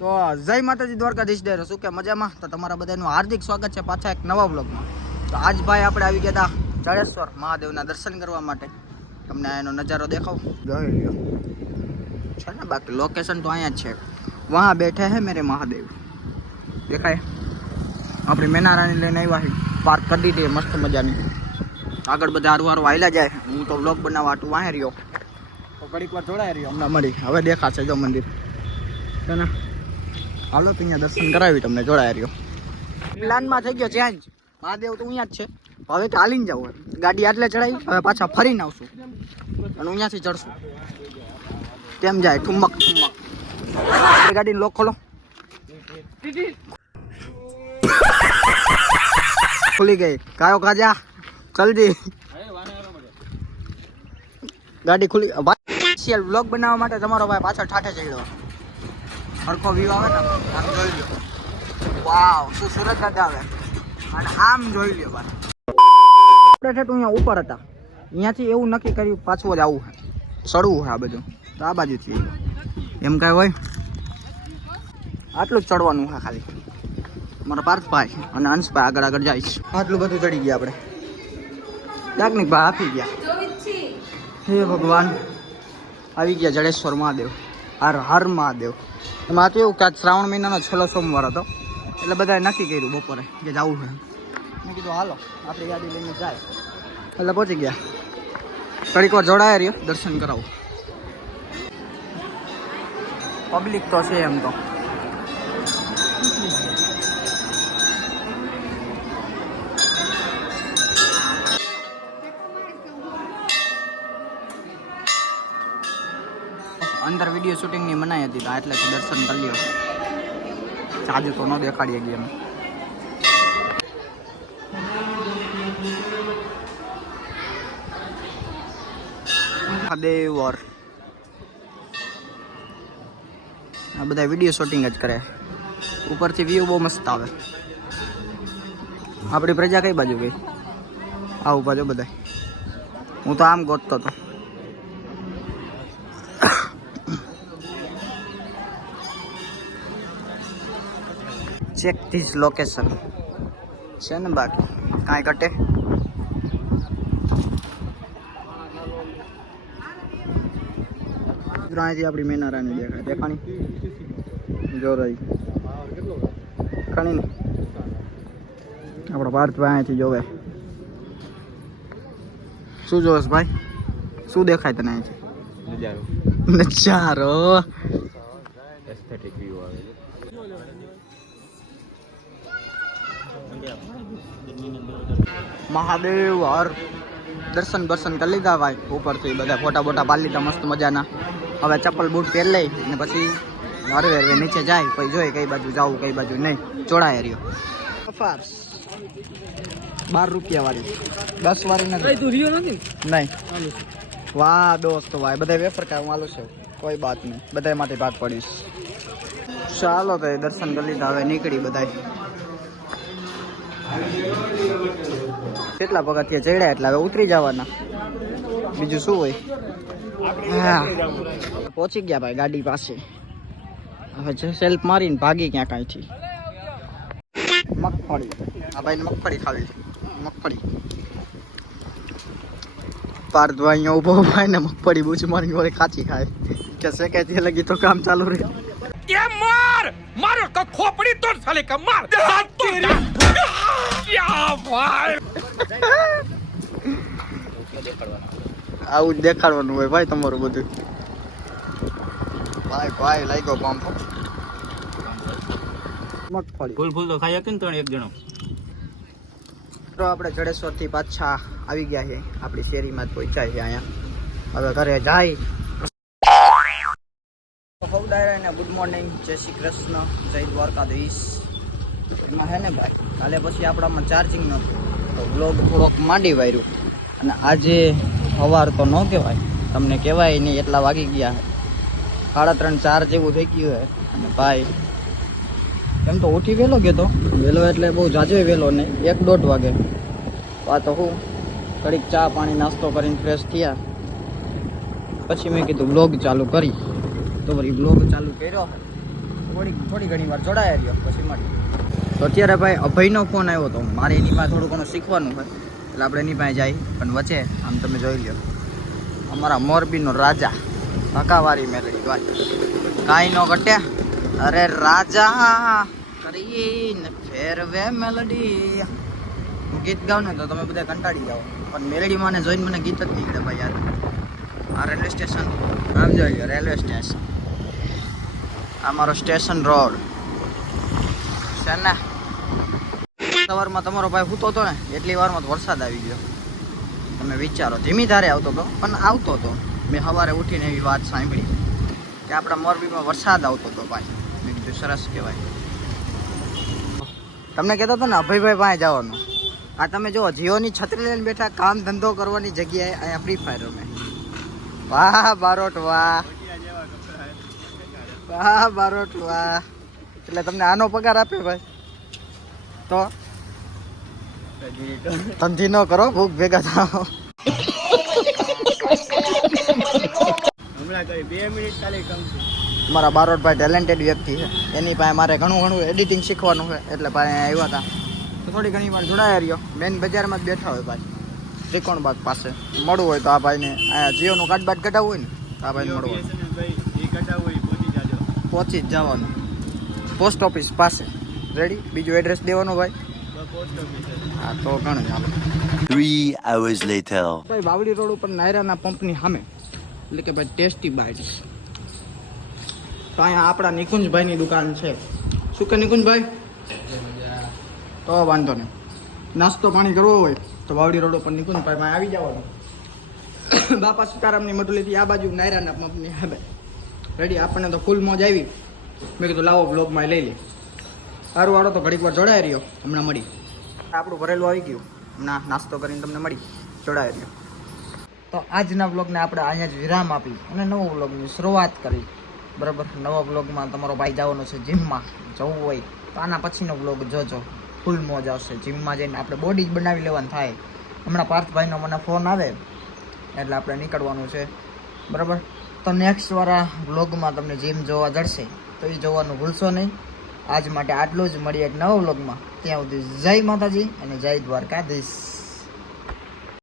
તો જય માતાજી દ્વારકાધીશ ડેરો શું કે મજામાં? તો તમારા બધાનું હાર્દિક સ્વાગત છે પાછા એક નવા બ્લોગમાં. તો આજ ભાઈ આપણે આવી ગયા હતા જડેશ્વર મહાદેવના દર્શન કરવા માટે. તમને એનો નજારો દેખાવ જોઈ લ્યો છે ને. બાકી લોકેશન તો અહીંયા જ છે. વહાં બેઠે હે મેરે મહાદેવ દેખાય. આપણી મેનારાની લઈને આવ્યા પાર્ક કરી દીધી મસ્ત મજાની. આગળ બધા હારું હારું હાલ્યા જાય. હું તો બ્લોગ બનાવવા આટલું વાહે રહ્યો તો ઘડીક વાર જોડાઈ રહ્યો. હમણાં મળી હવે દેખાશે જો મંદિર છે ને. હાલો તો અહીંયા દર્શન કરાવી તમને જોડાઈ રહ્યો. પ્લાનમાં થઈ ગયો ચેન્જ. મહાદેવ તો અહીંયા જ છે. હવે તો હાલીને જવું ગાડી આટલે ચડાવી. હવે પાછા ફરીને આવશું અને અહીંયાથી ચડશું. કેમ જાય ઠુમક ઠુમક. ગાડીને લોક ખોલો. ખુલી ગઈ. કાયો કાજા જલ્દી ગાડી ખુલી. સ્પેશિયલ વ્લોગ બનાવવા માટે તમારો ભાઈ પાછળ ઠાઠે ચડ્યો. હરખો વ્યૂ આવે ને આમ જોઈ લ્યો. વાવ શું સુરત દાદા આવે અને આમ જોઈ લ્યો ભાઈ. આપણે ઠેઠ અહીંયા ઉપર હતા. અહીંયાથી એવું નક્કી કર્યું પાછું જ આવું ચડવું છે આ બધું. તો આ બાજુથી એમ કાંઈ હોય આટલું જ ચડવાનું છે ખાલી. મારા પાર્થભાઈ અને અંશભાઈ આગળ આગળ જાય છે. આટલું બધું ચડી ગયા આપણે. યાજ્ઞિક ભાઈ આપી ગયા. હે ભગવાન આવી ગયા જડેશ્વર મહાદેવ. હર હર મહાદેવ. એમાં તો એવું કે આજ શ્રાવણ મહિનાનો છેલ્લો સોમવાર હતો એટલે બધાએ નક્કી કર્યું બપોરે કે જવું છે. મેં કીધું હાલો આપણી ગાડી લઈને જાય એટલે પહોંચી ગયા. ઘડીક વાર જોડાયા રહ્યો દર્શન કરાવું. પબ્લિક તો છે એમ તો. અંદર વિડીયો શૂટિંગની મનાઈ હતી તો એટલે દર્શન કરી લ્યો. આજે તો ન દેખાડીએ ગયા અમે. મહાદેવ આ બધા વિડીયો શૂટિંગ જ કરે. ઉપરથી વ્યૂ બહુ મસ્ત આવે. આપણી પ્રજા કઈ બાજુ ગઈ? આવું બાજુ બધા. હું તો આમ ગોતતો હતો. ચેક ધીસ લોકેશન છે ને. બાકી કાંઈ ઘટે. અહીંથી આપણી મેનારાની દેખાય. દેખાણી જો રહી દેખાણી ને. આપણો પાર્થભાઈ અહીંથી જોવે. શું જોશ ભાઈ? શું દેખાય તને અહીંથી? નજારો એસ્થેટિક વ્યૂ આવે. મહાદેવ હર દર્શન બર્શન કરી લીધા ભાઈ. ઉપરથી બધા ફોટા બોટા પાડી લીધા મસ્ત મજાના. હવે ચપ્પલ બૂટ પહેર લઈ અને પછી હરવે હરવે નીચે જાય. પછી જોઈએ કઈ બાજુ જવું કઈ બાજુ નહીં. જોડાય રહ્યો. 12 રૂપિયા વાળી 10 વાળી નથી નહીં. વાહ દોસ્તો ભાઈ બધા વેફર કાઢું આલું છે. કોઈ બાત નહીં. બધા માટે ભાગ પડીશ. ચાલો તો દર્શન કરી લીધા. હવે નીકળી બધા. કેટલા પગથિયા ચડ્યા એટલે હવે ઉતરી જવાના. બીજું શું હોય. પહોંચી ગયા ભાઈ ગાડી પાસે. હવે સેલ્ફ મારીને ભાગી ક્યાં કાંઈથી. મગફળી આ ભાઈને મગફળી ખાવી. મગફળી પાર્થભાઈ અહીંયા ઉભો ભાઈ ને મગફળી બૂચ મારી વળે કાચી ખાય કે છે કે લગી તો કામ ચાલુ રહે. ये मार मारो का खोपड़ी तोड़ साले का मार क्या भाई. આવું જ દેખાડવાનું હોય ભાઈ તમારું બધું. ભાઈ ભાઈ લાગ્યો પંપ. મગફળી ફૂલ ફૂલ તો ખાઈ શકે ને ત્રણ એક જણો. તો આપણે જડેશ્વર થી પાછા આવી ગયા છે. આપણી શેરીમાં જ પહોંચ્યા છે. અહીંયા હવે ઘરે જાય. ગુડ મોર્નિંગ, જય શ્રી કૃષ્ણ, જય દ્વારકાધીશ. એમાં હે ને ભાઈ કાલે પછી આપણામાં ચાર્જિંગ નહોતું તો બ્લોગ થોડોક માંડી વાર્યું. અને આજે સવાર તો ન કહેવાય તમને કહેવાય નહીં એટલા વાગી ગયા. 3:30 4 જેવું થઈ ગયું છે. અને ભાઈ એમ તો ઉઠી વહેલો ગયો તો. વહેલો એટલે બહુ જાજો વહેલો નહીં. 1-1:30 વાગે. આ તો હું ઘડીક ચા પાણી નાસ્તો કરીને ફ્રેશ થયા પછી મેં કીધું બ્લોગ ચાલુ કરી. તો વળી બ્લોગ ચાલુ કર્યો. થોડી ઘણી વાર જોડાયા રહ્યો પછી મળી. તો અત્યારે ભાઈ અભયનો ફોન આવ્યો હતો, મારે એની પાસે થોડું ઘણું શીખવાનું હોય એટલે આપણે એની પાસે જાય. પણ વચ્ચે આમ તમે જોઈ લો અમારા મોરબીનો રાજા ભકાવારી મેલડી ભાઈ કાંઈ ન ઘટે. અરે રાજા કરીને ફેરવે મેલડી. હું ગીત ગાઉં ને તો તમે બધા કંટાળી જાઓ, પણ મેલડી માને જોઈને મને ગીત જ નીકળે ભાઈ યાર. આ રેલવે સ્ટેશન આમ જોઈ લો, રેલવે સ્ટેશન આ મારો સ્ટેશન રોડ છે ને. સવારમાં તમારો ભાઈ સૂતો હતો ને એટલી વારમાં તો વરસાદ આવી ગયો. તમે વિચારો, ધીમી ધારે આવતો હતો પણ આવતો હતો. મેં સવારે ઉઠીને એવી વાત સાંભળી કે આપણા મોરબીમાં વરસાદ આવતો હતો ભાઈ. મેં કીધું સરસ કહેવાય. તમને કહેતો હતો ને અભયભાઈ પાસે જવાનું. આ તમે જો જીઓની છત્રી લઈને બેઠા, કામ ધંધો કરવાની જગ્યાએ અહીંયા ફ્રી ફાયર રમે. વાહ બારોટ વાહ, વાહ બારોટ વાહ. એટલે તમને આનો પગાર આપે ભાઈ તો ધંધી ન કરો, ભૂખ ભેગા થાવ. મારા બારોટભાઈ ટેલેન્ટેડ વ્યક્તિ છે, એની પાસે મારે ઘણું એડિટિંગ શીખવાનું છે એટલે ભાઈ આવ્યા હતા. તો થોડી ઘણી વાર જોડાયા રહ્યો. મેન બજારમાં જ બેઠા હોય ભાઈ, ત્રિકોણબાગ પાસે. મળવું હોય તો આ ભાઈને અહીંયા જીઓનું કાર્ડ બાદ કઢાવવું હોય ને તો આ ભાઈને મળવું પહોંચી જ જવાનું પોસ્ટ ઓફિસ પાસે. રેડી? બીજું એડ્રેસ દેવાનું ભાઈ? હા તો ઘણું ચાલો. 3 hours later. ભાઈ વાવડી રોડ ઉપર નાયરાના પંપની સામે એટલે કે ભાઈ ટેસ્ટી બાઇટ્સ. તો અહીંયા આપણા નિકુંજભાઈની દુકાન છે. શું કે નિકુંજભાઈ? તો વાંધો નહીં, નાસ્તો પાણી કરવો હોય તો વાવડી રોડ ઉપર નિકુંજભાઈ પાસે આવી જવાનું. બાપા સીતારામની મઢુલીથી આ બાજુ નાયરાના પંપની સામે. રેડી? આપણને તો ફૂલ મોજ આવી. મેં કીધું લાવો બ્લોગમાં લઈ લે. સારું વાળો તો ઘડીક વાર જોડાય રહ્યો, હમણાં મળી. આપણું ભરેલું આવી ગયું, હમણાં નાસ્તો કરીને તમને મળી જોડાય રહ્યો. તો આજના વ્લોગને આપણે અહીંયા જ વિરામ આપી અને નવો વ્લોગની શરૂઆત કરી. બરાબર? નવા વ્લોગમાં તમારો ભાઈ જવાનો છે જીમમાં. જવું હોય તો આના પછીનો વ્લોગ જોજો, ફૂલ મોજ આવશે. જીમમાં જઈને આપણે બોડી જ બનાવી લેવાનું થાય. હમણાં પાર્થભાઈનો મને ફોન આવે એટલે આપણે નીકળવાનું છે. બરાબર? તો નેક્સ્ટ વાળા વ્લોગમાં તમને જીમ જોવા જડશે તો એ જોવાનું ભૂલશો નહીં. આજ માટે આટલું જ. મળીએ એક નવા વ્લોગમાં. ત્યાં સુધી જય માતાજી અને જય દ્વારકાધીશ.